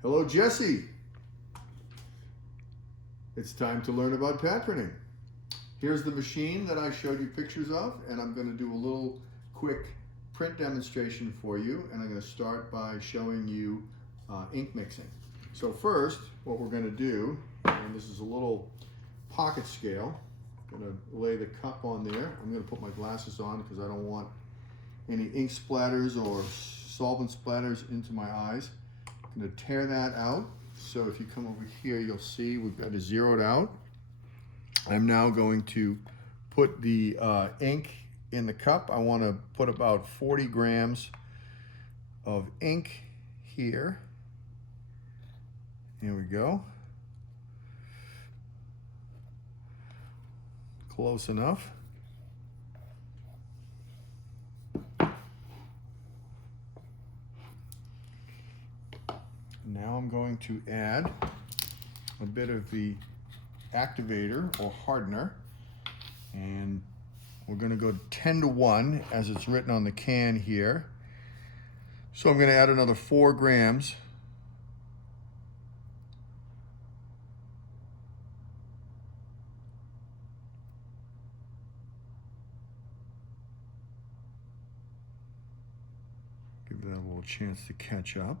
Hello, Jesse. It's time to learn about pad printing. Here's the machine that I showed you pictures of, and I'm going to do a little quick print demonstration for you, and I'm going to start by showing you ink mixing. So first, what we're going to do, and this is a little pocket scale, I'm going to lay the cup on there. I'm going to put my glasses on because I don't want any ink splatters or solvent splatters into my eyes. I'm going to tear that out. So if you come over here, you'll see we've got it zeroed out. I'm now going to put the ink in the cup. I want to put about 40 grams of ink here. Here we go. Close enough. Now I'm going to add a bit of the activator or hardener, and we're going to go 10-to-1 as it's written on the can here. So I'm going to add another 4 grams. Give that a little chance to catch up.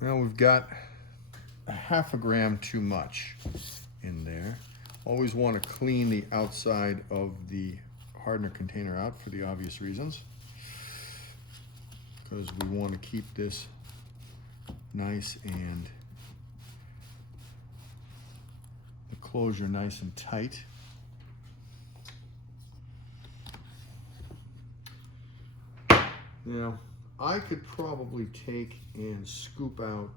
Well, we've got a half a gram too much in there. Always want to clean the outside of the hardener container out for the obvious reasons, because we want to keep this nice and the closure nice and tight. Now, I could probably take and scoop out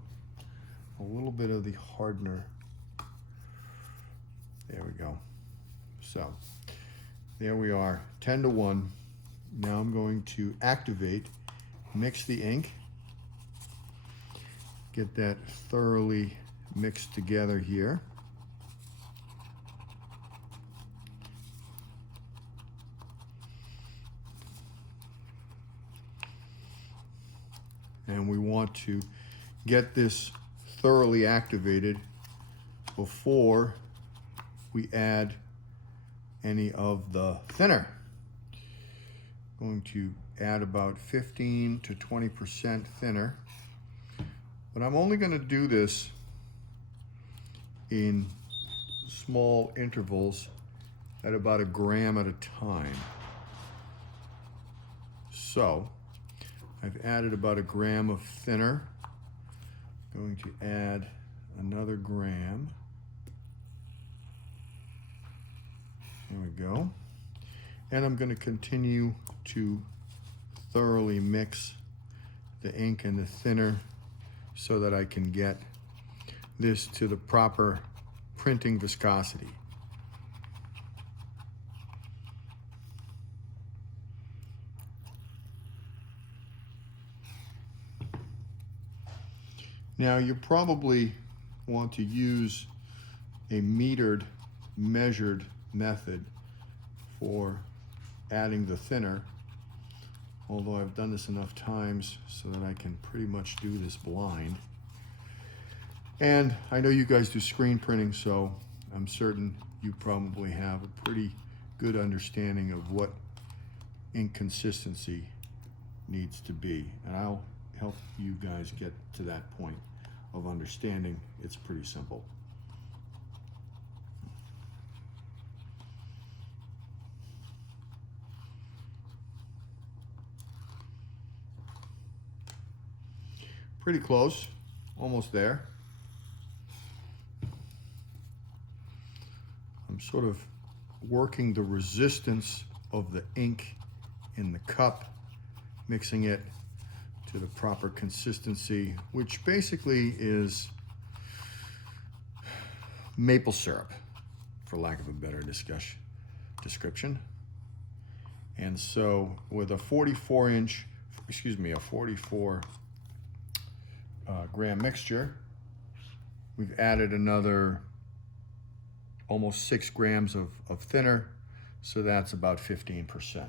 a little bit of the hardener. There we go. So, there we are, 10-to-1. Now I'm going to activate, mix the ink, get that thoroughly mixed together here. And we want to get this thoroughly activated before we add any of the thinner. Going to add about 15 to 20% thinner, but I'm only going to do this in small intervals at about 1 gram at a time. So I've added about 1 gram of thinner. Going to add another gram. There we go. And I'm going to continue to thoroughly mix the ink and the thinner so that I can get this to the proper printing viscosity. Now you probably want to use a metered, measured method for adding the thinner, although I've done this enough times so that I can pretty much do this blind. And I know you guys do screen printing, so I'm certain you probably have a pretty good understanding of what ink consistency needs to be. And I'll help you guys get to that point of understanding. It's pretty simple. Pretty close, almost there. I'm sort of working the resistance of the ink in the cup, mixing it to the proper consistency, which basically is maple syrup, for lack of a better description. And so with a 44 gram mixture, we've added another almost 6 grams of thinner, so that's about 15%.